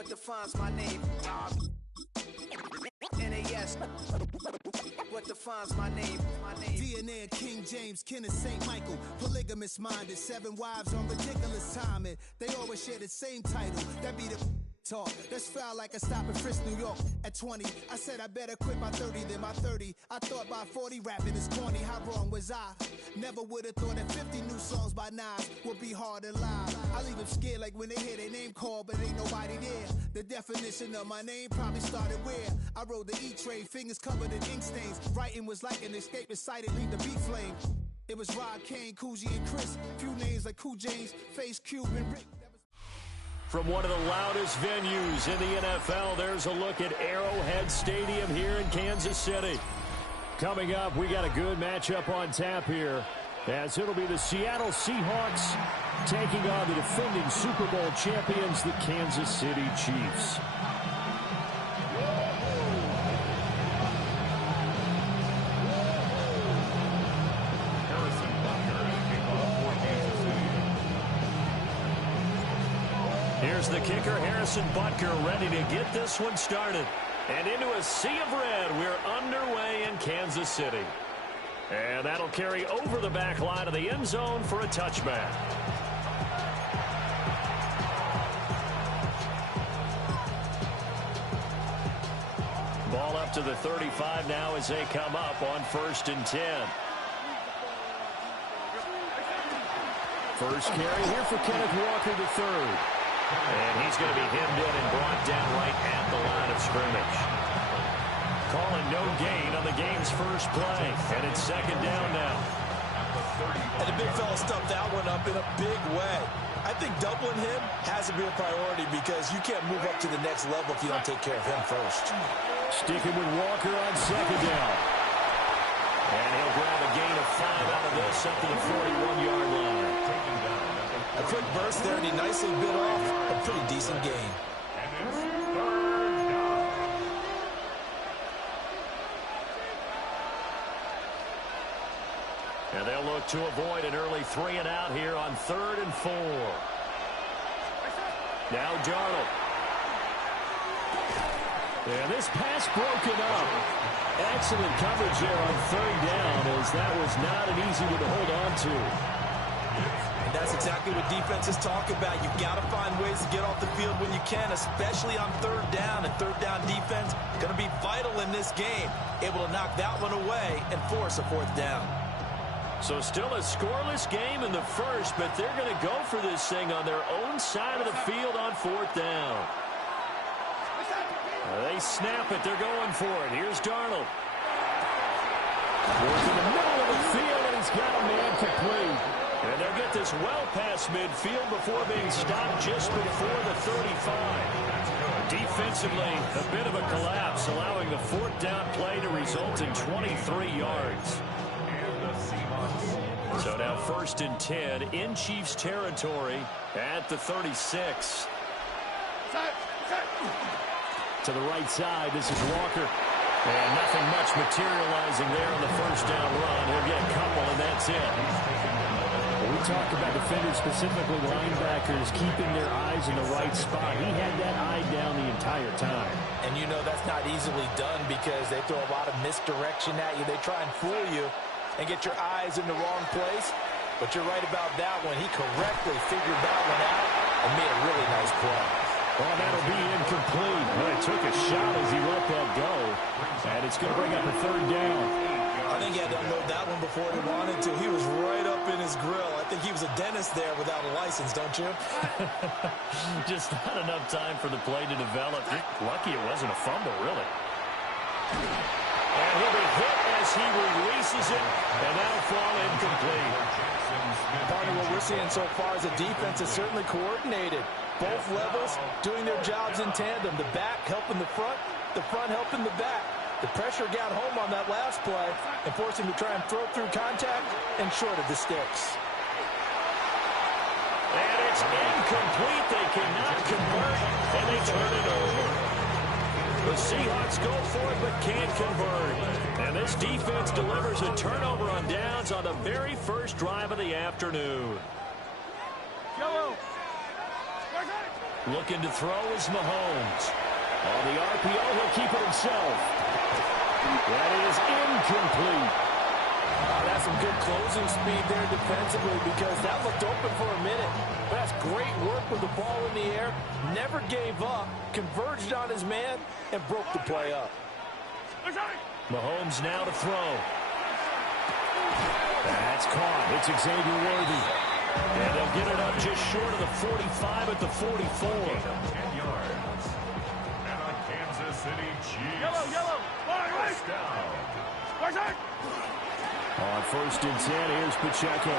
what defines my name. NAS, what defines my name. DNA of King James, kin of St. Michael. Polygamous minded, 7 wives on ridiculous timing. They always share the same title. That be the talk. That's foul like a stop in Frisk, New York. At 20, I said I better quit by 30 than my 30. I thought by 40 rapping is corny. How wrong was I? Never would have thought that 50 new songs by Nas would be hard to live. I leave them scared like when they hear their name called, but ain't nobody there. The definition of my name probably started where I rode the E-train, fingers covered in ink stains. Writing was like an escape inside it, leave the beat flame. It was Rod, Kane, Coogee, and Chris. Few names like Cool James, Face, Cube, and Rick. From one of the loudest venues in the NFL, there's a look at Arrowhead Stadium here in Kansas City. Coming up, we got a good matchup on tap here, as it'll be the Seattle Seahawks taking on the defending Super Bowl champions, the Kansas City Chiefs. Here's the kicker, Harrison Butker, ready to get this one started. And into a sea of red, we're underway in Kansas City. And that'll carry over the back line of the end zone for a touchback. Ball up to the 35 now as they come up on 1st and 10. First carry here for Kenneth Walker III. And he's going to be hemmed in and brought down right at the line of scrimmage. Calling no gain on the game's first play. And it's 2nd down now. And the big fella stuffed that one up in a big way. I think doubling him has to be a priority because you can't move up to the next level if you don't take care of him first. Sticking with Walker on 2nd down. And he'll grab a gain of 5 out of this up to the 41-yard line. A quick burst there, and he nicely bit off a pretty decent gain. And they'll look to avoid an early 3-and-out here on 3rd and 4. Now Darnold. And this pass broken up. Excellent coverage there on 3rd down, as that was not an easy one to hold on to. And that's exactly what defenses talk about. You've got to find ways to get off the field when you can, especially on 3rd down. And 3rd down defense going to be vital in this game. Able to knock that one away and force a 4th down. So still a scoreless game in the first, but they're going to go for this thing on their own side of the field on 4th down. They snap it. They're going for it. Here's Darnold. Goes in the middle of the field, and he's got a man complete. And they'll get this well past midfield before being stopped just before the 35. Defensively, a bit of a collapse, allowing the 4th down play to result in 23 yards. So now 1st and 10 in Chiefs territory at the 36. To the right side, this is Walker. And nothing much materializing there on the 1st down run. He'll get a couple, and that's it. We talked about defenders, specifically linebackers, keeping their eyes in the right spot. He had that eye down the entire time. And you know that's not easily done because they throw a lot of misdirection at you. They try and fool you and get your eyes in the wrong place. But you're right about that one. He correctly figured that one out and made a really nice play. Well, that'll be incomplete. But it took a shot as he let that go. And it's going to bring up a 3rd down. I think he had to unload that one before he wanted to. He was right up in his grill. I think he was a dentist there without a license, don't you? Just not enough time for the play to develop. Lucky it wasn't a fumble, really. And he'll be hit as he releases it, and that'll fall incomplete. Part of what we're seeing so far is the defense is certainly coordinated. Both levels doing their jobs in tandem. The back helping the front helping the back. The pressure got home on that last play and forced him to try and throw through contact and short of the sticks. And it's incomplete. They cannot convert, and they turn it over. The Seahawks go for it but can't convert. And this defense delivers a turnover on downs on the very first drive of the afternoon. Looking to throw is Mahomes. On the RPO, he'll keep it himself. That is incomplete. That's some good closing speed there defensively because that looked open for a minute. But that's great work with the ball in the air. Never gave up, converged on his man, and broke the play up. Mahomes now to throw. That's caught. It's Xavier Worthy. And they'll get it up just short of the 45 at the 44. 10 yards. And a Kansas City Chiefs. Yellow. First down. On 1st and 10, here's Pacheco.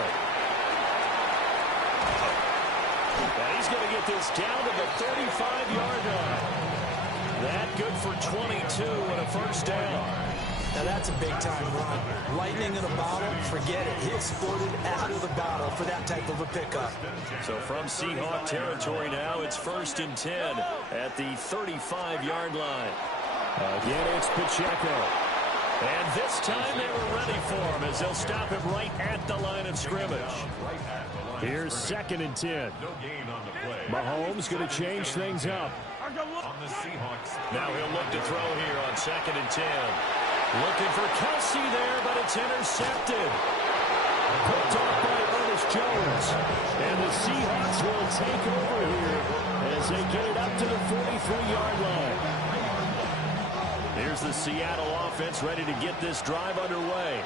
And he's going to get this down to the 35-yard line. That good for 22 and a first down. Now that's a big-time run. Lightning in a bottle, forget it. He exploded out of the bottle for that type of a pickup. So from Seahawk territory now, it's 1st and 10 at the 35-yard line. Again, it's Pacheco. And this time they were ready for him as they'll stop him right at the line of scrimmage. Here's 2nd and 10. Mahomes going to change things up. Now he'll look to throw here on 2nd and 10. Looking for Kelsey there, but it's intercepted. Picked off by Ernest Jones. And the Seahawks will take over here as they get it up to the 43-yard line. Here's the Seattle offense ready to get this drive underway.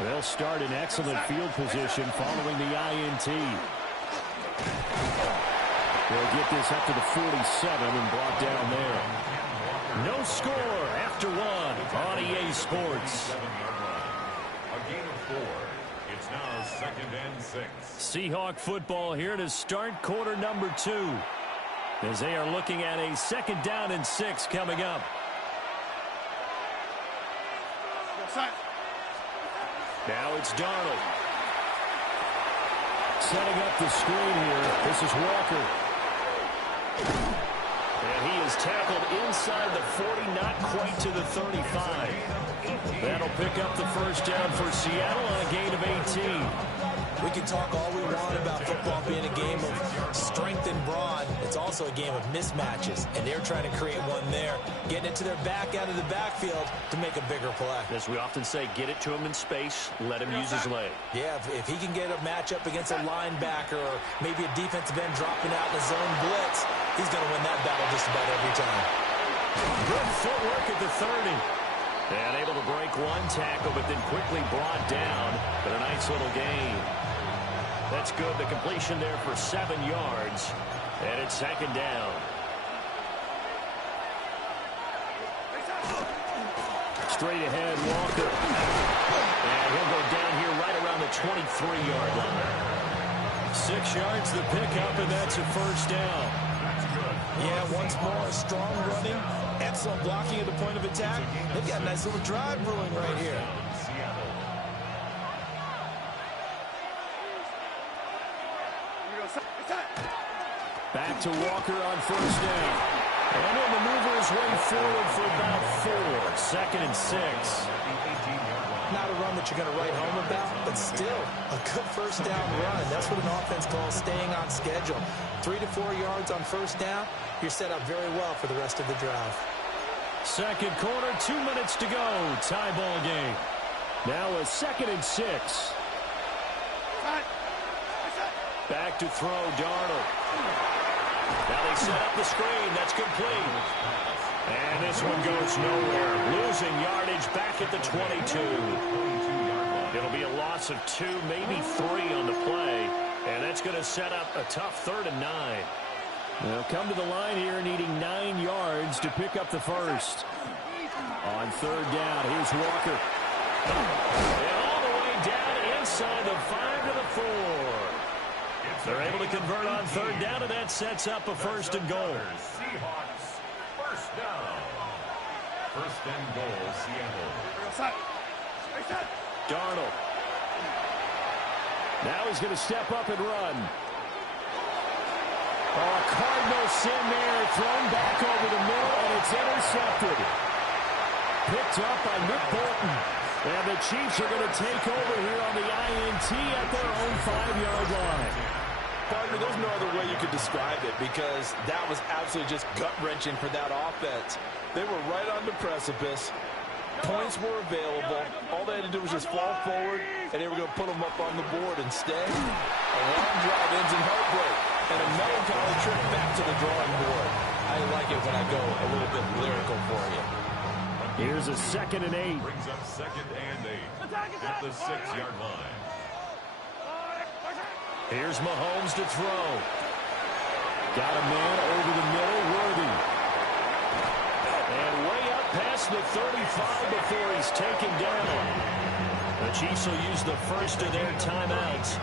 They'll start in excellent field position following the INT. They'll get this up to the 47 and brought down there. No score after 1 on EA Sports. A gain of 4. It's now 2nd and 6. Seahawk football here to start quarter number 2. As they are looking at a 2nd down and 6 coming up. Now it's Darnold. Setting up the screen here. This is Walker. And he is tackled inside the 40, not quite to the 35. That'll pick up the first down for Seattle on a gain of 18. We can talk all we want about football being a game of strength and brawn. It's also a game of mismatches, and they're trying to create one there, getting it to their back out of the backfield to make a bigger play. As we often say, get it to him in space, let him use his leg. Yeah, if he can get a matchup against a linebacker or maybe a defensive end dropping out in a zone blitz, he's going to win that battle just about every time. Good footwork at the 30. And able to break one tackle, but then quickly brought down. But a nice little gain. That's good. The completion there for 7 yards. And it's 2nd down. Straight ahead, Walker. And he'll go down here right around the 23-yard line. 6 yards the pickup, and that's a first down. Yeah, once more, strong running. Excellent blocking at the point of attack. They've got a nice little drive brewing right here. Back to Walker on first down. And he'll maneuver his way forward for about 4. 2nd and 6. Not a run that you're going to write home about, but still a good first down run. That's what an offense calls staying on schedule. 3 to 4 yards on first down. You're set up very well for the rest of the drive. Second quarter, 2 minutes to go. Tie ball game. Now a 2nd and 6. Back to throw, Darnold. Now they set up the screen. That's complete. And this one goes nowhere. Losing yardage back at the 22. It'll be a loss of 2, maybe 3 on the play. And that's going to set up a tough 3rd and 9. They'll come to the line here needing 9 yards to pick up the first. On 3rd down, here's Walker. And all the way down inside the 5 to the 4. They're able to convert on 3rd down, and that sets up a 1st and goal. Seahawks, first down. 1st and goal, Seattle. Darnold. Now he's going to step up and run. Oh, Cardinal sin there, thrown back over the middle, and it's intercepted. Picked up by Nick Bolton. And the Chiefs are going to take over here on the INT at their own 5-yard line. partner, there's no other way you could describe it because that was absolutely just gut-wrenching for that offense. They were right on the precipice. Points were available. All they had to do was just fall forward, and they were going to put them up on the board. Instead, a long drive ends in heartbreak, and a melancholy trip back to the drawing board. I like it when I go a little bit lyrical for you. Here's a 2nd and 8. Brings up 2nd and 8 at the 6-yard line. Here's Mahomes to throw. Got a man over the middle, Worthy. And way up past the 35 before he's taken down. The Chiefs will use the first of their timeouts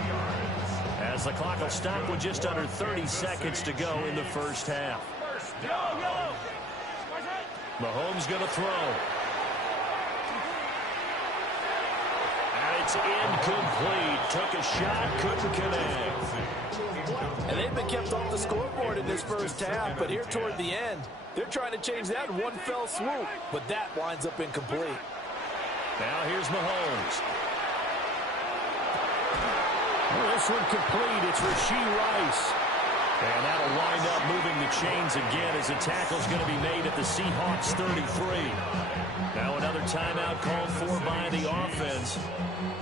as the clock will stop with just under 30 seconds to go in the first half. Mahomes going to throw. And it's incomplete. Took a shot, couldn't connect. And they've been kept off the scoreboard in this first half, but here toward the end, they're trying to change that in one fell swoop, but that winds up incomplete. Now here's Mahomes. Well, this one complete. It's Rashee Rice. And that'll wind up moving the chains again as the tackle's going to be made at the Seahawks 33. Now another timeout called for by the offense.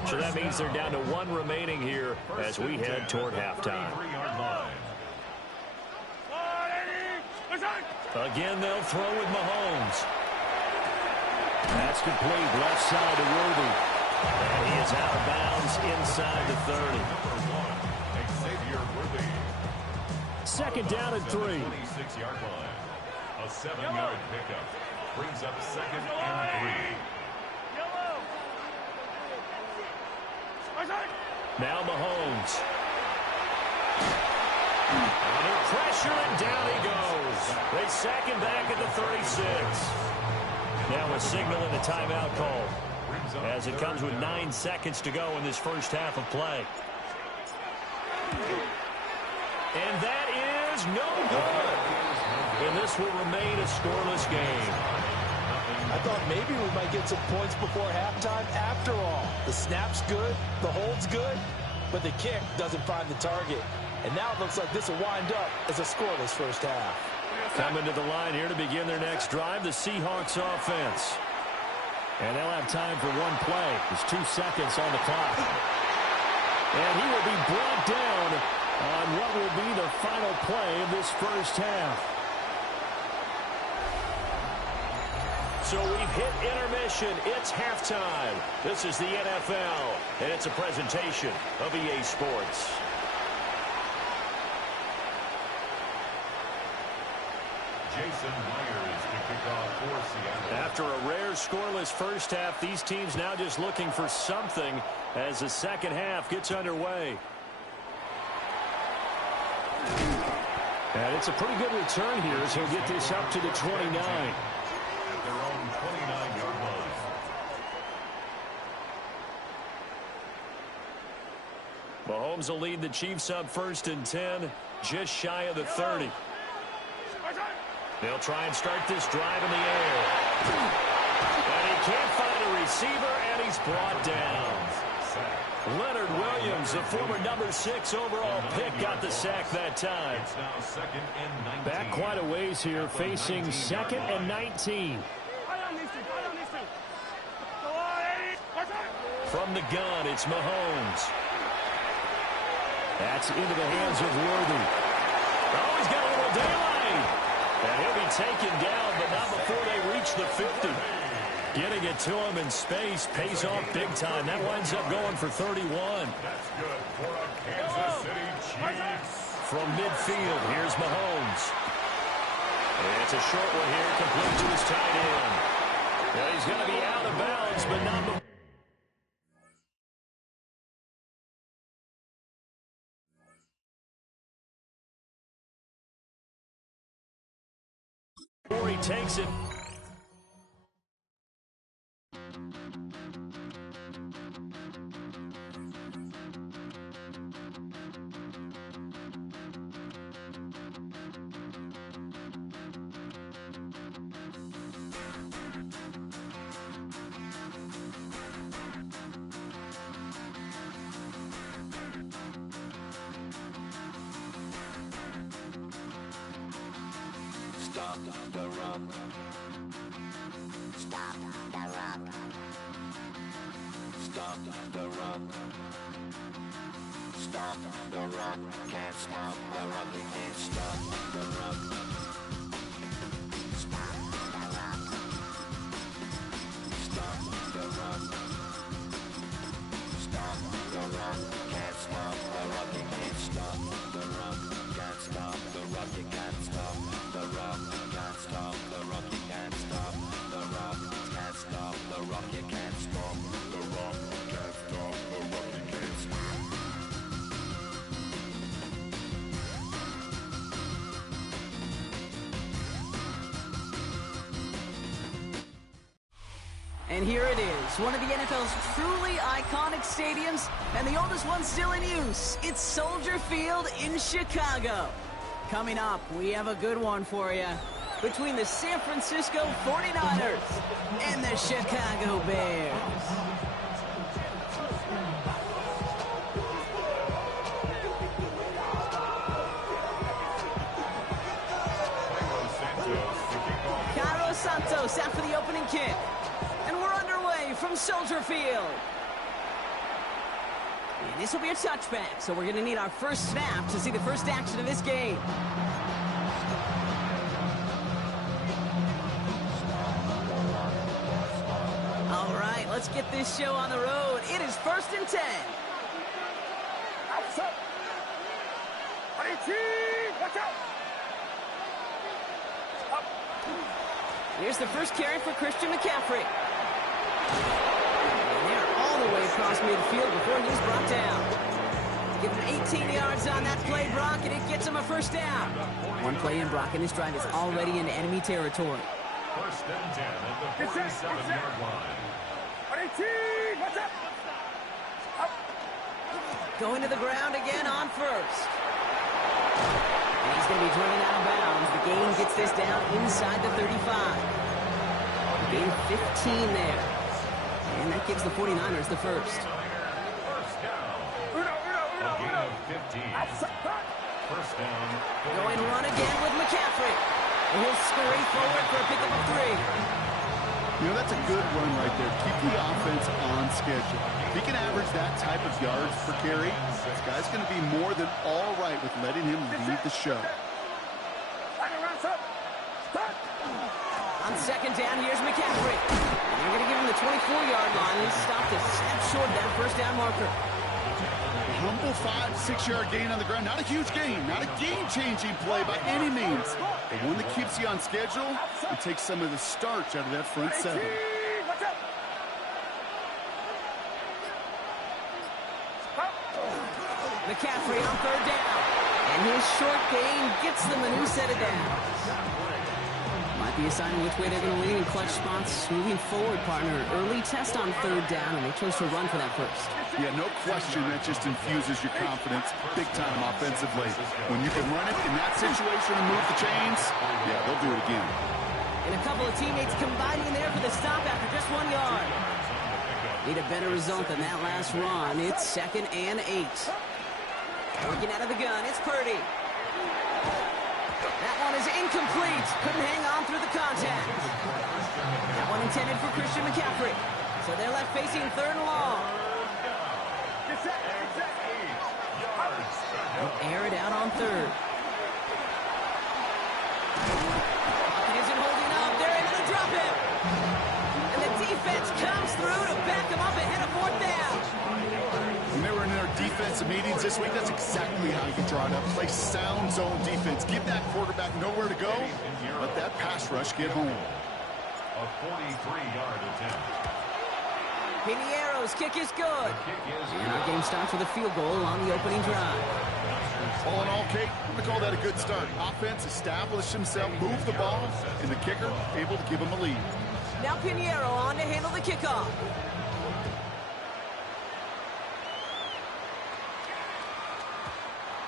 So that means they're down to 1 remaining here as we head toward halftime. Again, they'll throw with Mahomes. That's complete. Left side to Worthy. And he is out of bounds inside the 30. 2nd down and 3. 26-yard line. A 7-yard pickup. Brings up 2nd and 3. Now Mahomes. Under pressure, and down he goes. They sack him back at the 36. Now a signal and a timeout call as it comes with 9 seconds to go in this first half of play. And that is no good. And this will remain a scoreless game. I thought maybe we might get some points before halftime. After all, the snap's good, the hold's good, but the kick doesn't find the target. And now it looks like this will wind up as a scoreless first half. Coming to the line here to begin their next drive, the Seahawks offense. And they'll have time for one play. There's 2 seconds on the clock. And he will be brought down on what will be the final play of this first half. So we've hit intermission. It's halftime. This is the NFL, and it's a presentation of EA Sports. Jason Myers to kick off for Seattle. After a rare scoreless first half, these teams now just looking for something as the second half gets underway. And it's a pretty good return here as he'll get this up to the 29. At their own 29-yard line. Mahomes will lead the Chiefs up 1st and 10, just shy of the 30. They'll try and start this drive in the air. And he can't find a receiver, and he's brought down. Leonard Williams, the former number 6 overall pick, got the sack that time. It's now 2nd and 19. Back quite a ways here, facing 2nd and 19. From the gun, it's Mahomes. That's into the hands of Worthy. Oh, he's got a little daylight. And he'll be taken down, but not before they reach the 50. Getting it to him in space pays off big time. That winds up going for 31. That's good for a Kansas City Chiefs. From midfield, here's Mahomes. And it's a short one here, complete to his tight end. Now he's going to be out of bounds, but not before. Before he takes it. Stop the run. Stop the run. Stop the run. Stop the run. Can't stop the run. We can't stop the run. Stop the run. Stop the run. Stop the run. Can't stop the run. We can't stop the run. Can't stop the run. You can't stop the run. Can't stop the run. You can't stop the run. Can't stop the run. You can't stop the run. Can't stop the run. You can't stop. And here it is, one of the NFL's truly iconic stadiums, and the oldest one still in use. It's Soldier Field in Chicago. Coming up, we have a good one for you. Between the San Francisco 49ers and the Chicago Bears. Carlos Santos out for the opening kick. And we're underway from Soldier Field. And this will be a touchback, so we're going to need our first snap to see the first action of this game. All right, let's get this show on the road. It is 1st and 10. Watch out! Here's the first carry for Christian McCaffrey. And they're all the way across midfield before he's brought down. Give him 18 yards on that play, Brock, and it gets him a first down. One play in, Brock, and his drive is already in enemy territory. 1st and 10 at the 47-yard line. Watch out! Going to the ground again on first. And he's going to be driven out of bounds. The gain gets this down inside the 35. Gain 15 there. And that gives the 49ers the first. First down. A gain of 15. First down. Going run again with McCaffrey. And he'll scurry forward for a pickup of 3. You know, that's a good run right there. Keep the offense on schedule. If he can average that type of yards per carry, this guy's going to be more than all right with letting him lead the show. On second down, here's McCaffrey. And they're going to give him the 24-yard line. He's stopped a step short of that first down marker. A humble 5-6-yard gain on the ground. Not a huge gain. Not a game-changing play by any means. But one that keeps you on schedule and takes some of the starch out of that front seven. McCaffrey on third down. And his short gain gets them a new set of downs. Might be a sign of which way they're going to lean in clutch spots moving forward, partner. Early test on third down, and they chose to run for that first. Yeah, no question. That just infuses your confidence big time offensively. When you can run it in that situation and move the chains, yeah, they'll do it again. And a couple of teammates combining there for the stop after just 1 yard. Need a better result than that last run. It's 2nd and 8. Working out of the gun, it's Purdy. That one is incomplete. Couldn't hang on through the contact. That one intended for Christian McCaffrey. So they're left facing 3rd and long. They'll air it out on 3rd. He isn't holding up. They're able to drop him. And the defense comes through to back him up ahead of 4th down. When they were in their defensive meetings this week, that's exactly how you draw it up. Play sound zone defense. Give that quarterback nowhere to go. Let that pass rush get home. A 43-yard attempt. Piniero's kick is good. And our game starts with a field goal on the opening drive. All in all, Kate, I'm going to call that a good start. Offense established himself, moved the ball, and the kicker able to give him a lead. Now Piniero on to handle the kickoff.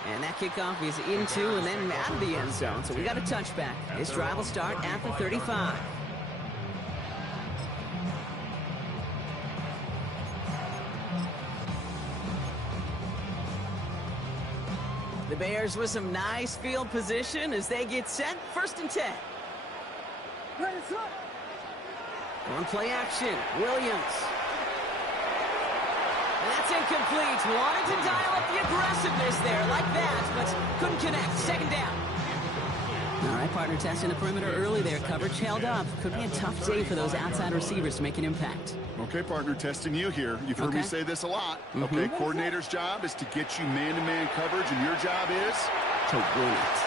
And that kickoff is into and then out of the end zone. So we got a touchback. This drive will start at the 35. The Bears with some nice field position as they get set. 1st and 10. On play action, Williams. And that's incomplete. Wanted to dial up the aggressiveness there like that, but couldn't connect. Second down. All right, partner, testing the perimeter early there. Coverage held up. Could be a tough day for those outside receivers to make an impact. Okay, partner, testing you here. You've heard me say this a lot. Okay, coordinator's job is to get you man-to-man coverage, and your job is to win it.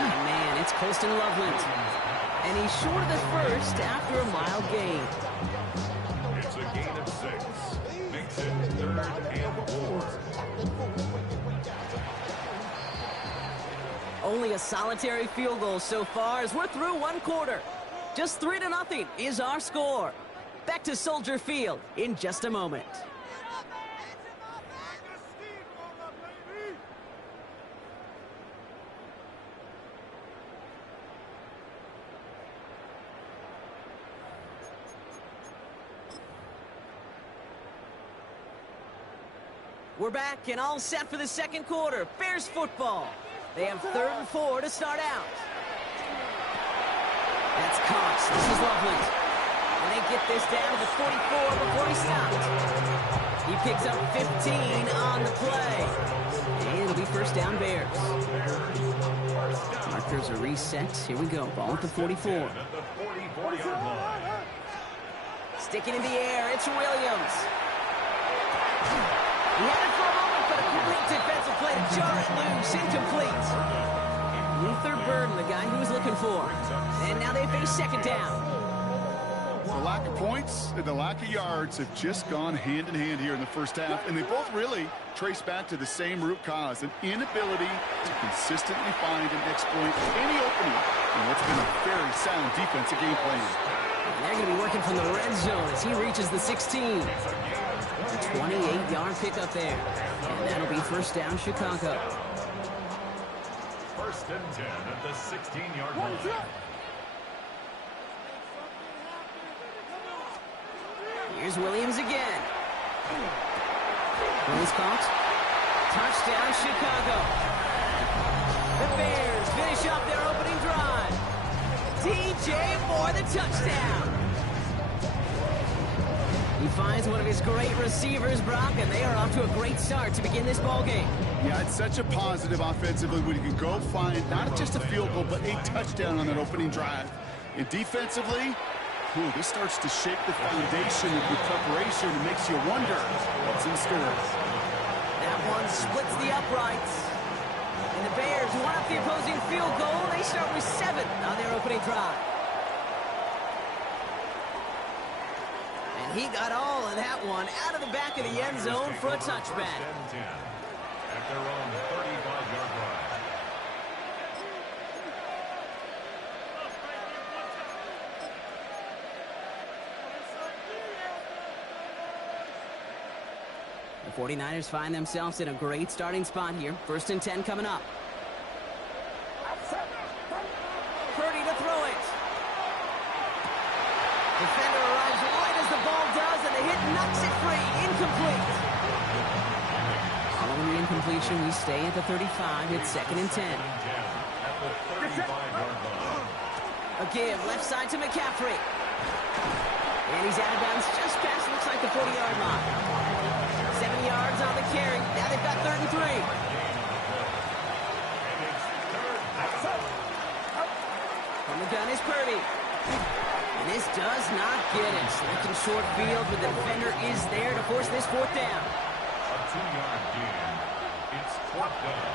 Oh, man, it's Colston Loveland. And he's short of the first after a mild gain. It's a gain of 6. Makes it 3rd and 4. Only a solitary field goal so far as we're through one quarter. Just 3-0 is our score. Back to Soldier Field in just a moment. We're back and all set for the second quarter. Bears football. They have 3rd and 4 to start out. That's Cox. This is Loveland. And they get this down to the 44 before he stopped. He picks up 15 on the play. And it'll be first down Bears. Markers are reset. Here we go. Ball at the 44. Sticking in the air. It's Williams. He had it for a moment, but a great defensive play to jar it loose. Incomplete. Luther Burden, the guy he was looking for. And now they face second down. The lack of points and the lack of yards have just gone hand in hand here in the first half, and they both really trace back to the same root cause, an inability to consistently find and exploit any opening in what's been a very sound defensive game plan. And they're going to be working from the red zone as he reaches the 16. A 28-yard pickup there. And that'll be first down Chicago. First and 10 at the 16-yard line. Here's Williams again. Williams caught. Touchdown Chicago. The Bears finish up their opening drive. DJ for the touchdown. He finds one of his great receivers, Brock, and they are off to a great start to begin this ball game. Yeah, it's such a positive offensively when you can go find not just a field goal, but a touchdown on that opening drive. And defensively, this starts to shake the foundation of the preparation and makes you wonder what's in store. That one splits the uprights. And the Bears want up the opposing field goal. They start with 7 on their opening drive. He got all of that one out of the back of the end zone for a touchback. At their own 35-yard line. The 49ers find themselves in a great starting spot here. First and 10 coming up. Purdy to throw it. Defender arrives right as the ball does, and the hit knocks it free. Incomplete. Following the incompletion, we stay at the 35. It's 2nd and 10. A give left side to McCaffrey. And he's out of bounds just past, looks like the 40-yard line. 7 yards on the carry. Now they've got 3rd and 3. From the gun is Purdy. And this does not get it. Looking short field, but the defender is there to force this 4th down. A 2-yard gain. It's 4th down.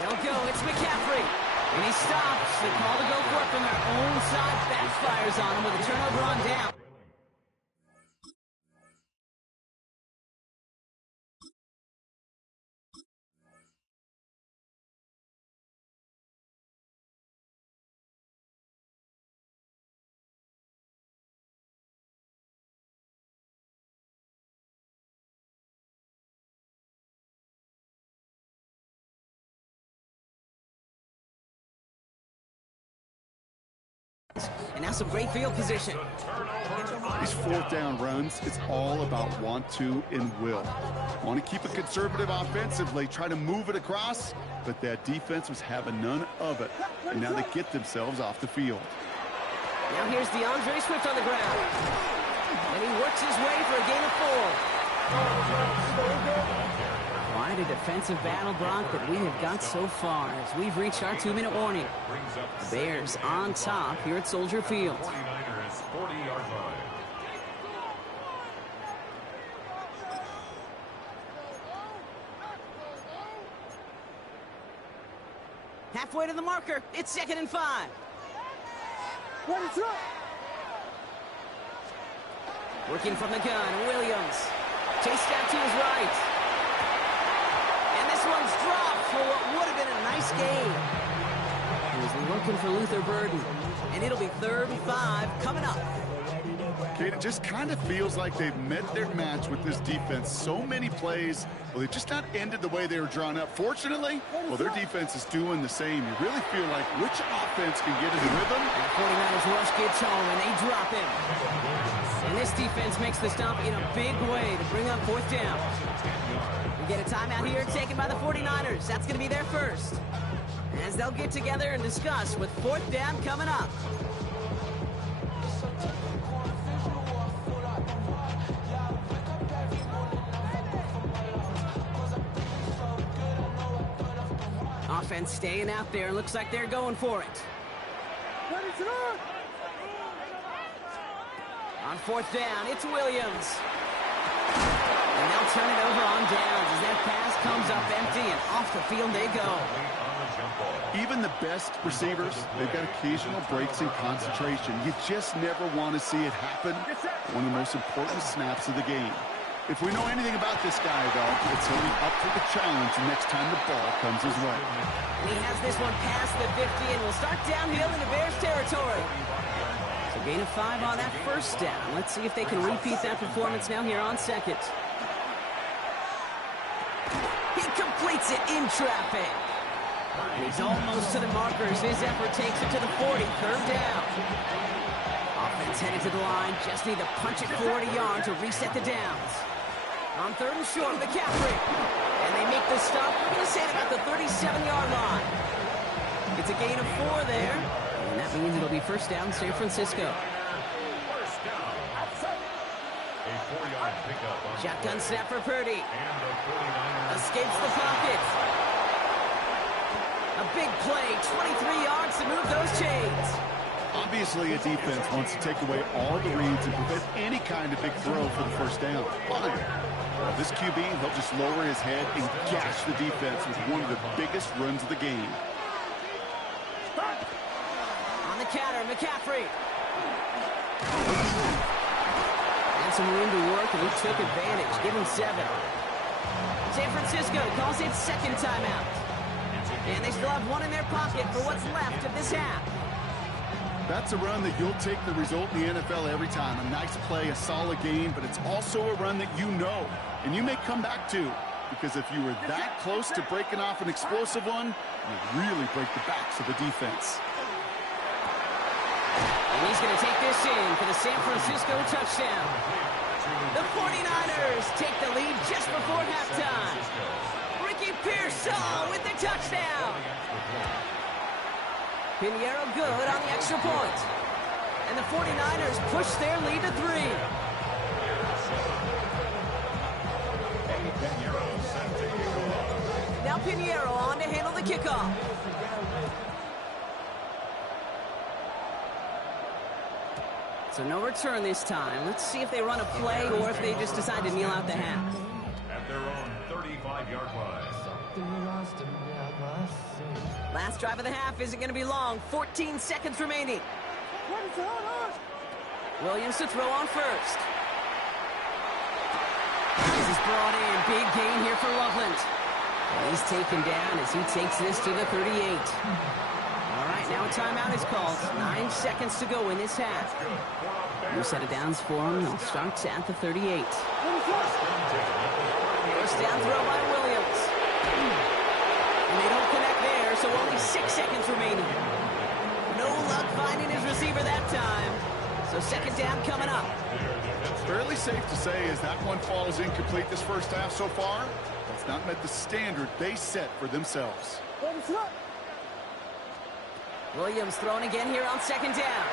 They'll go. It's McCaffrey. And he stops. The call to go for it from their own side backfires on him with a turnover on down. And now some great field position. These 4th down runs, it's all about want to and will. Want to keep it conservative offensively, try to move it across, but that defense was having none of it. And now they get themselves off the field. Now here's DeAndre Swift on the ground. And he works his way for a gain of 4. Quite a defensive battle, Brock, that we have got so far as we've reached our 2-minute warning. The Bears on top here at Soldier Field. 49ers 40-yard line. Halfway to the marker. It's 2nd and 5. Working from the gun, Williams. Chased out to his right. And this one's dropped for what would have been a nice gain. He was looking for Luther Burden. And it'll be 3rd and 5 coming up. Kate, it just kind of feels like they've met their match with this defense. So many plays, well, they've just not ended the way they were drawn up. Fortunately, well, their defense is doing the same. You really feel like which offense can get in the rhythm. And the 49ers rush gets home, and they drop him. And this defense makes the stop in a big way to bring up 4th down. We get a timeout here taken by the 49ers. That's going to be their first. As they'll get together and discuss with 4th down coming up. Offense staying out there. Looks like they're going for it. On 4th down, it's Williams. And they'll turn it over on downs as that pass comes up empty and off the field they go. Even the best receivers, they've got occasional breaks in concentration. You just never want to see it happen. One of the most important snaps of the game. If we know anything about this guy, though, it's he'll be up for the challenge the next time the ball comes his way. And he has this one past the 50 and will start downhill into Bears territory. So gain of 5 on that 1st down. Let's see if they can repeat that performance now here on 2nd. He completes it in traffic. He's almost to the markers. His effort takes it to the 40, 3rd down. Offense headed to the line. Just need to punch it 40 yards to reset the downs. On 3rd and short, McCaffrey. And they make the stop. We're going to say it about the 37-yard line. It's a gain of 4 there. And that means it'll be 1st down, San Francisco. First down. A 4-yard pickup on Shotgun snap for Purdy. and the 49ers Escapes the pocket. A big play, 23 yards to move those chains. Obviously, a defense wants to take away all the reads and prevent any kind of big throw for the 1st down. Fine. Well, this QB, he'll just lower his head and gash the defense with one of the biggest runs of the game. On the counter, McCaffrey. Had some room to work, and he took advantage. Give him 7. San Francisco calls it 2nd timeout. And they still have 1 in their pocket for what's left of this half. That's a run that you'll take the result in the NFL every time. A nice play, a solid game, but it's also a run that you know, and you may come back to, because if you were that close to breaking off an explosive one, you really break the backs of the defense. And he's going to take this in for the San Francisco touchdown. The 49ers take the lead just before halftime. Ricky Pearsall with the touchdown. Pinheiro good on the extra point. And the 49ers push their lead to 3. Now Pinheiro on to handle the kickoff. So no return this time. Let's see if they run a play or if they just decide to kneel out the half. at their own 35-yard line. Last drive of the half isn't going to be long. 14 seconds remaining. Williams to throw on first. This is brought in. Big gain here for Loveland. And he's taken down as he takes this to the 38. All right, now a timeout is called. 9 seconds to go in this half. New set of downs for him. They'll start at the 38. First down throw by Williams. And they don't connect there, so only 6 seconds remaining. No luck finding his receiver that time. So second down coming up. Fairly safe to say as that one falls incomplete this first half so far, that's not met the standard they set for themselves. Williams throwing again here on second down.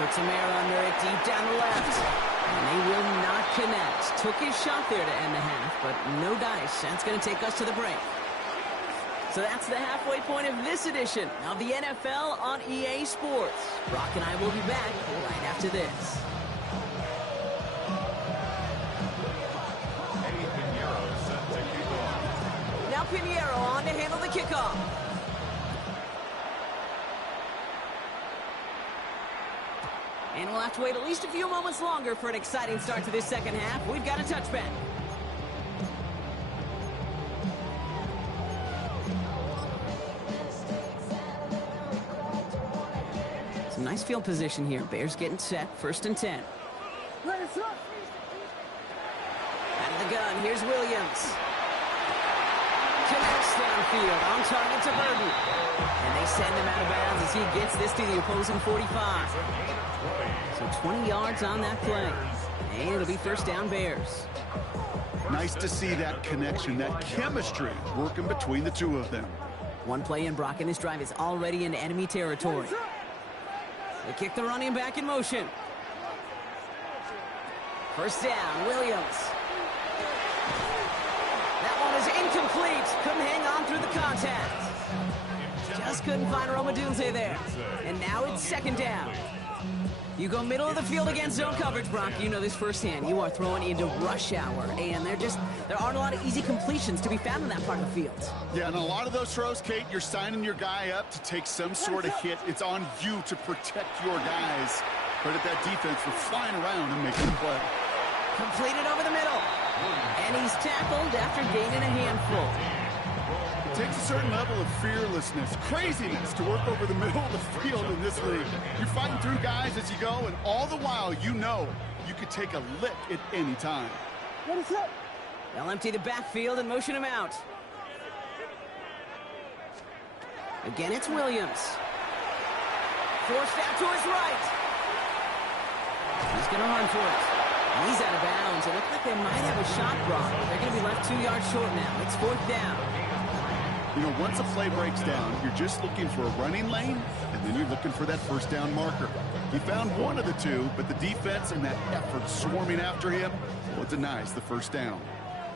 Puts some air under it, deep down the left. And they will not connect. Took his shot there to end the half, but no dice. That's going to take us to the break. So that's the halfway point of this edition of the NFL on EA Sports. Brock and I will be back right after this. Now Pinheiro on to handle the kickoff. And we'll have to wait at least a few moments longer for an exciting start to this second half. We've got a touchback. Some nice field position here. Bears getting set. 1st and 10. Out of the gun. Here's Williams. Connects downfield. On target to Burton. And they send him out of bounds as he gets this to the opposing 45. So 20 yards on that play. And it'll be 1st down Bears. Nice to see that connection, that chemistry working between the two of them. One play in, Brock, and his drive is already into enemy territory. They kick the running back in motion. 1st down, Williams. That one is incomplete. Couldn't hang on through the contact. Just couldn't find Romadunze there. And now it's 2nd down. You go middle of the field against zone coverage, Brock. You know this firsthand. You are throwing into rush hour, and there aren't a lot of easy completions to be found in that part of the field. Yeah, and a lot of those throws, Kate, you're signing your guy up to take some sort of hit. It's on you to protect your guys. Credit that defense for flying around and making a play. Completed over the middle. And he's tackled after gaining a handful. It takes a certain level of fearlessness, craziness to work over the middle of the field in this league. You're fighting through guys as you go, and all the while you know you could take a lick at any time. They'll empty the backfield and motion him out. Again, it's Williams. Forced out to his right. He's going to run for it. And he's out of bounds. It looks like they might have a shot, Brock. They're going to be left 2 yards short now. It's 4th down. You know, once a play breaks down, you're just looking for a running lane, and then you're looking for that 1st down marker. He found one of the two, but the defense and that effort swarming after him, well, it denies the 1st down.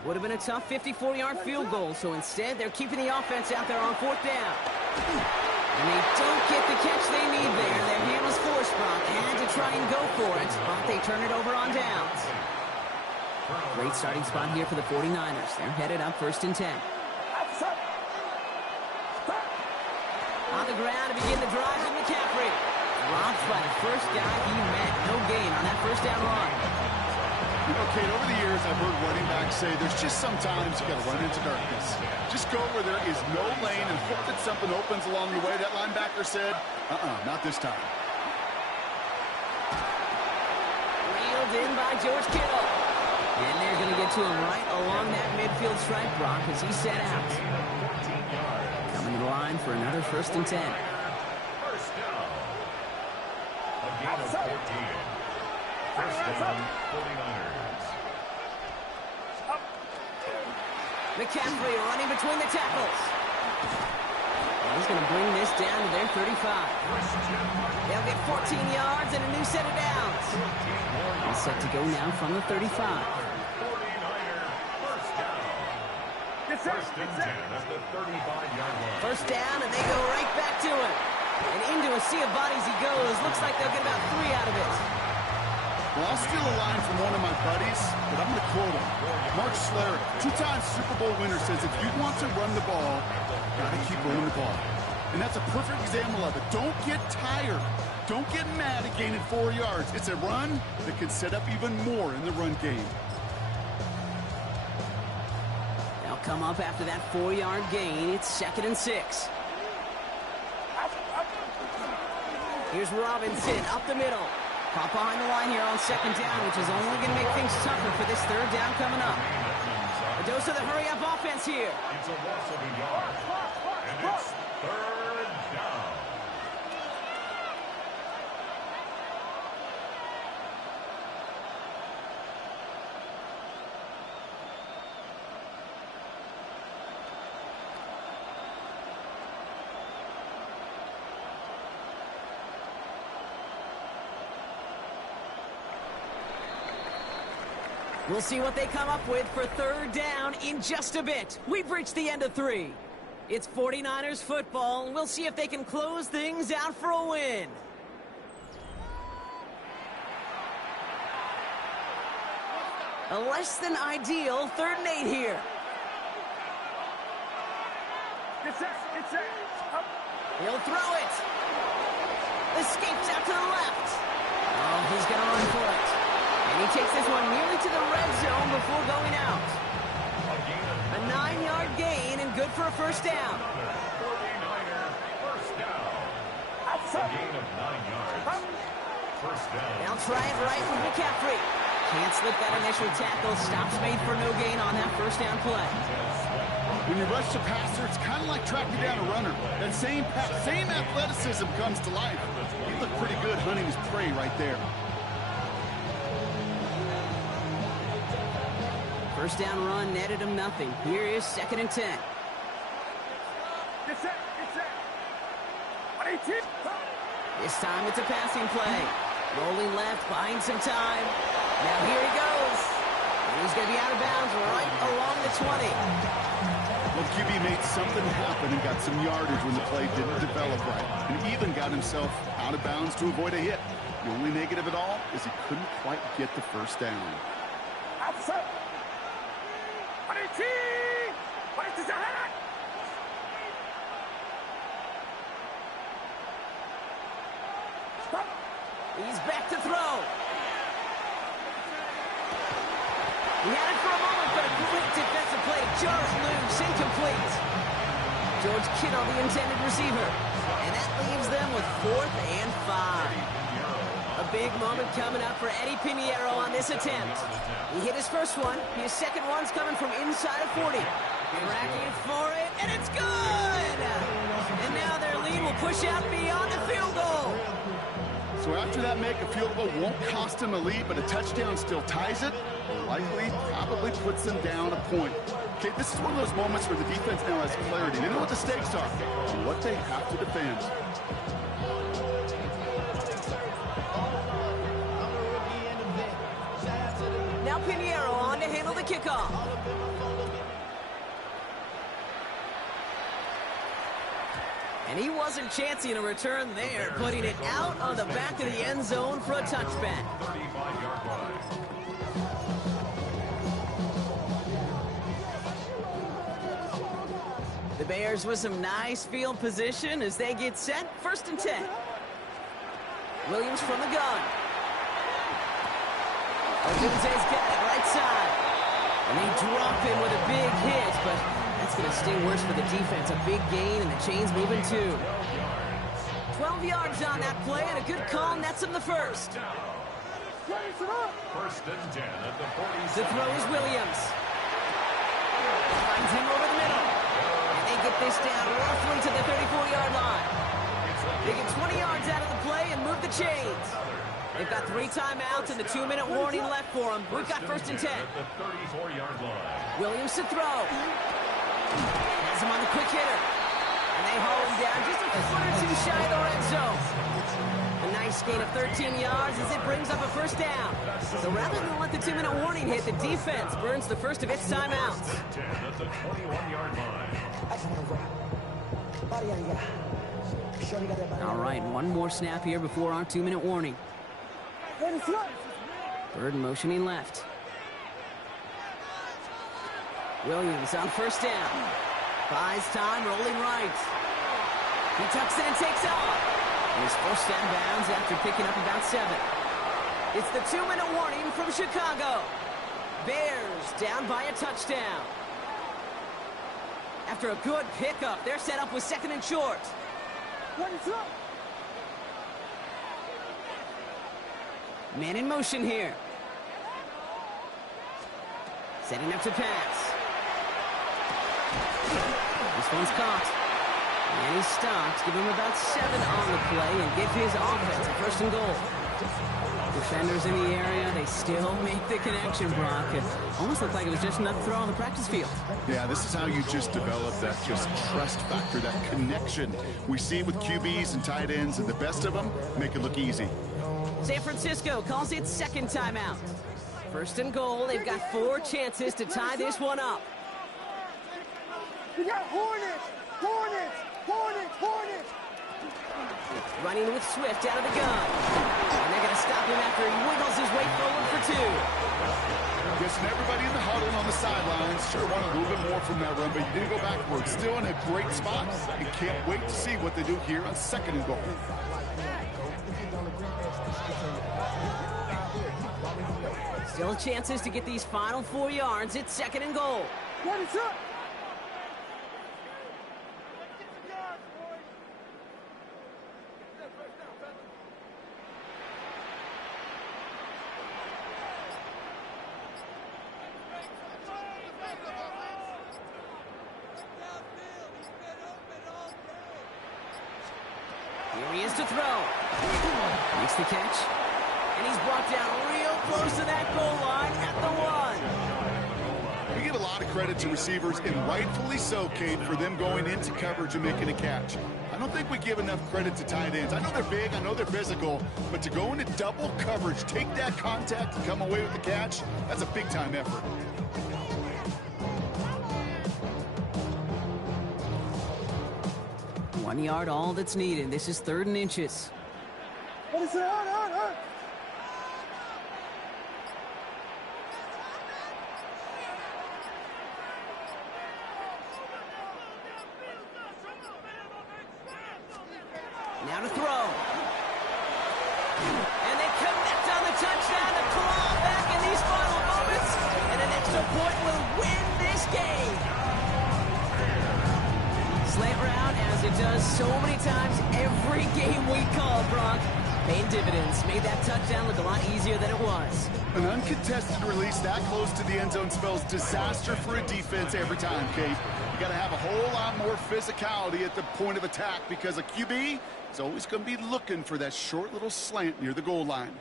Would have been a tough 54-yard field goal, so instead they're keeping the offense out there on 4th down. And they don't get the catch they need there. Their hand was forced, Brock. They had to try and go for it, but they turn it over on downs. Great starting spot here for the 49ers. They're headed up 1st and 10. On the ground to begin the drive with McCaffrey. Dropped by the first guy he met. No gain on that 1st down run. You know, Kate, over the years, I've heard running backs say there's just sometimes you got to run into darkness. Just go where there is no lane and hope that something opens along the way. That linebacker said, not this time. Reeled in by George Kittle. And they're going to get to him right along that midfield stripe, Brock, as he set out. Coming to the line for another 1st and 10. 1st down. A gain of 14. 1st down, 49ers. McCaffrey running between the tackles. He's going to bring this down to their 35. They'll get 14 yards and a new set of downs. He's set to go now from the 35. 49er, 1st down. 1st and 10 at the 35-yard line. 1st down, and they go right back to it. And into a sea of bodies he goes. Looks like they'll get about 3 out of it. Well, I'll steal a line from one of my buddies, but I'm going to quote him. Mark Schlereth, 2-time Super Bowl winner, says if you want to run the ball, got to keep running the ball. And that's a perfect example of it. Don't get tired. Don't get mad at gaining 4 yards. It's a run that can set up even more in the run game. They'll come up after that 4-yard gain. It's 2nd and 6. Here's Robinson up the middle. Caught behind the line here on 2nd down, which is only going to make things tougher for this 3rd down coming up. A dose of the hurry-up offense here. It's a loss of a yard. And it's 3rd down. We'll see what they come up with for third down in just a bit. We've reached the end of 3. It's 49ers football, and we'll see if they can close things out for a win. A less than ideal 3rd and 8 here. Get set, up. He'll throw it. Escapes out to the left. Oh, he's going to run for it. And he takes this one nearly to the red zone before going out. A 9-yard gain and good for a first down. 49er first down. A gain of 9 yards. First down. They'll try it right with McCaffrey. Can't slip that initial tackle. Stops made for no gain on that first down play. When you rush the passer, it's kind of like tracking down a runner. That same athleticism comes to life. He looked pretty good hunting his prey right there. First down run netted him nothing. Here is 2nd and 10. Get set. 18. This time it's a passing play. Rolling left, buying some time. Now here he goes. And he's going to be out of bounds right along the 20. Well, QB made something happen and got some yardage when the play didn't develop right. And even got himself out of bounds to avoid a hit. The only negative at all is he couldn't quite get the first down. Outside. 18. He's back to throw. He had it for a moment, but a great defensive play. Jars loose, incomplete. George Kittle, the intended receiver. And that leaves them with 4th and 5. A big moment coming up for Eddie Pinheiro on this attempt. He hit his first one. His second one's coming from inside of 40. Racking for it, and it's good! And now their lead will push out beyond the field goal. So after that make, a field goal won't cost him a lead, but a touchdown still ties it. Likely, probably puts them down a point. Okay, this is one of those moments where the defense now has clarity. They know what the stakes are and what they have to defend. Now Pinheiro on to handle the kickoff. And he wasn't chancing a return there, putting it out on the back of the end zone for a touchback. 35-yard line. The Bears with some nice field position as they get set. 1st and 10. Williams from the gun. Odunze's got it right side. And they drop him with a big hit, but that's going to sting worse for the defense. A big gain, and the chain's moving too. 12 yards on that play, and a good call nets him the first. 1st and 10 at the 40. The throw is Williams. Finds him over the middle. And they get this down roughly to the 34-yard line. They get 20 yards out of the play and move the chains. They've got 3 timeouts and the 2-minute warning left for them. We've got 1st and 10. At the 34-yard line. Williams to throw. Has him on the quick hitter. And they haul him down just a foot or two shy of the red zone. A nice gain of 13 yards as it brings up a first down. So rather than let the 2-minute warning hit, the defense burns the first of its timeouts. At the 21-yard line. All right, one more snap here before our 2-minute warning. 3rd and motioning left. Williams on first down. Buys time, rolling right. He tucks it and takes off. And he's forced out of bounds after picking up about 7. It's the 2-minute warning from Chicago. Bears down by a touchdown. After a good pickup, they're set up with 2nd and short. Man in motion here. Setting up to pass. This one's caught. And he stops. Give him about 7 on the play and give his offense a 1st and goal. Defenders in the area, they still make the connection, Brock. It almost looked like it was just another throw on the practice field. Yeah, this is how you just develop that just trust factor, that connection. We see it with QBs and tight ends, and the best of them make it look easy. San Francisco calls it 2nd timeout. First and goal. They've got 4 chances to tie this one up. We got Hornets! Hornets! Hornets! Hornets! Running with Swift out of the gun. And they're going to stop him after he wiggles his way forward for 2. Guessing everybody in the huddle and on the sidelines sure wanted a little bit more from that run, but you didn't go backwards. Still in a great spot and can't wait to see what they do here on second and goal. Still chances to get these final 4 yards. It's second and goal. What is up? Here he is to throw. Makes the catch. And he's brought down real close to that goal line at the 1. We give a lot of credit to receivers, and rightfully so, Kate, for them going into coverage and making a catch. I don't think we give enough credit to tight ends. I know they're big, I know they're physical, but to go into double coverage, take that contact, and come away with the catch, that's a big-time effort. One yard, all that's needed. This is 3rd and inches. What is it? Now to throw. And they connect on the touchdown to claw back in these final moments. And an extra point will win this game. Slant route, as it does so many times every game we call, Brock. Paid dividends. Made that touchdown look a lot easier than it was. An uncontested release that close to the end zone spells disaster for a defense every time, Kate. You got to have a whole lot more physicality at the point of attack because a QB is always going to be looking for that short little slant near the goal line.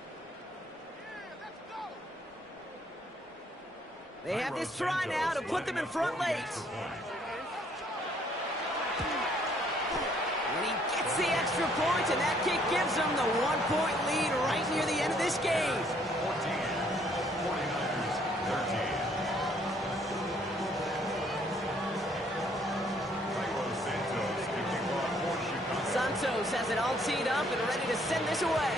They have this try now to put them in front late. And he gets the extra point, and that kick gives them the 1-point lead right near the end of this game. 49ers 13. Santos has it all teed up and ready to send this away.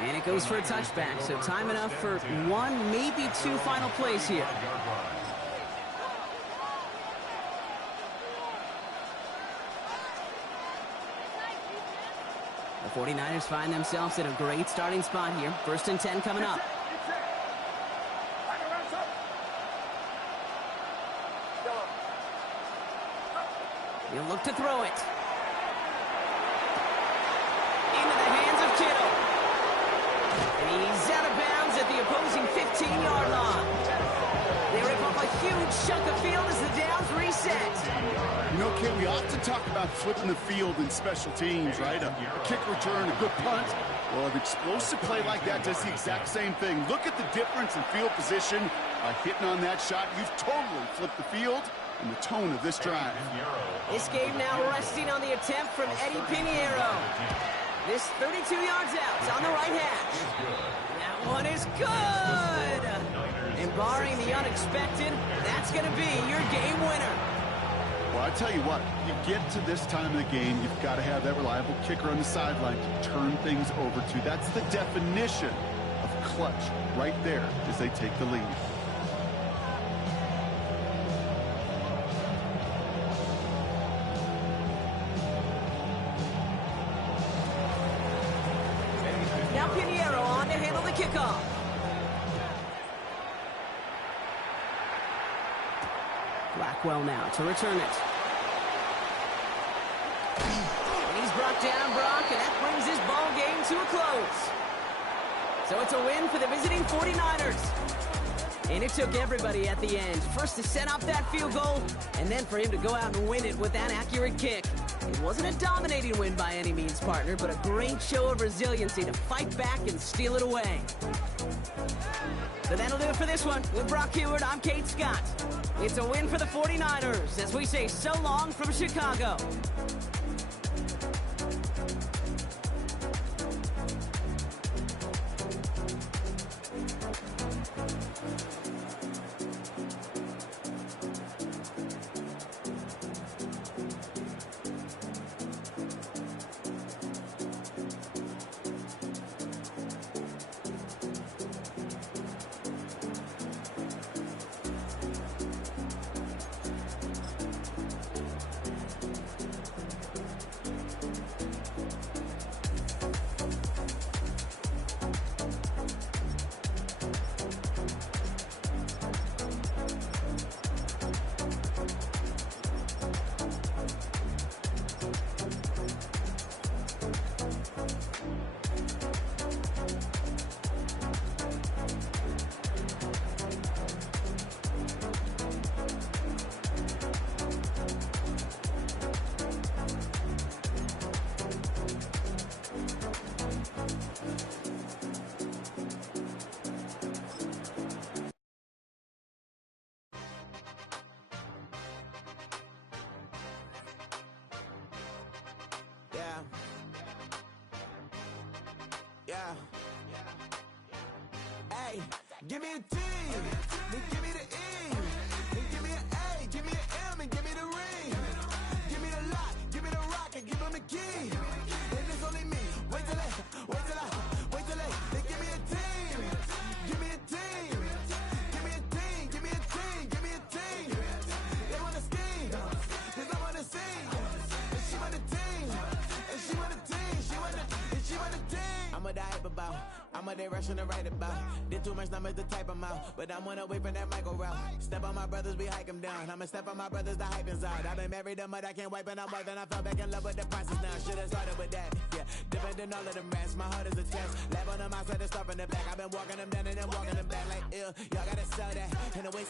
And it goes for a touchback, so time enough for 1, maybe 2 final plays here. The 49ers find themselves in a great starting spot here. 1st and 10 coming up. He'll look to throw it. Into the hands of Kittle. And he's out of bounds at the opposing 15-yard line. They rip up a huge chunk of field as the downs reset. You know, Kate, we often talk about flipping the field in special teams, right? A kick return, a good punt. Well, an explosive play like that does the exact same thing. Look at the difference in field position. By hitting on that shot, you've totally flipped the field and the tone of this drive. This game now resting on the attempt from Eddie Pinheiro. This 32 yards out on the right hash. That one is good. And barring the unexpected, that's going to be your game winner. Well, I tell you what, you get to this time of the game, you've got to have that reliable kicker on the sideline to turn things over to. That's the definition of clutch right there as they take the lead. Now Pinheiro on to handle the kickoff. Blackwell now to return it. And he's brought down, Brock, and that brings this ball game to a close. So it's a win for the visiting 49ers. And it took everybody at the end. First to set up that field goal, and then for him to go out and win it with that accurate kick. It wasn't a dominating win by any means, partner, but a great show of resiliency to fight back and steal it away. So that'll do it for this one. With Brock Heward, I'm Kate Scott. It's a win for the 49ers as we say so long from Chicago. Yeah. Yeah. Hey, give me a T, then give me the E, then give me an A, give me an M, and give me the ring. Give me the lock, give me the rock, and give him the key. And it's only me. Wait till they give me a team. Give me a team. Give me a team. Give me a team. Give me a team. They want to scheme. Cause I want to sing. And she want a team. And she want a team. She want a team. I'm a hype about. I'm a day rushing to write about. Did too much numbers to type them out. But I'm one away from that micro route. Step on my brothers, we hike them down. I'ma step on my brothers, the hype is out. I've been married them, but I can't wipe it out more than I fell back in love with the process now. Should've started with that. Yeah, different than all of them rats. My heart is a test. Lab on them outside, the stuff in the back. I've been walking them down and then walking them back like, ew. Y'all gotta sell that. And the waist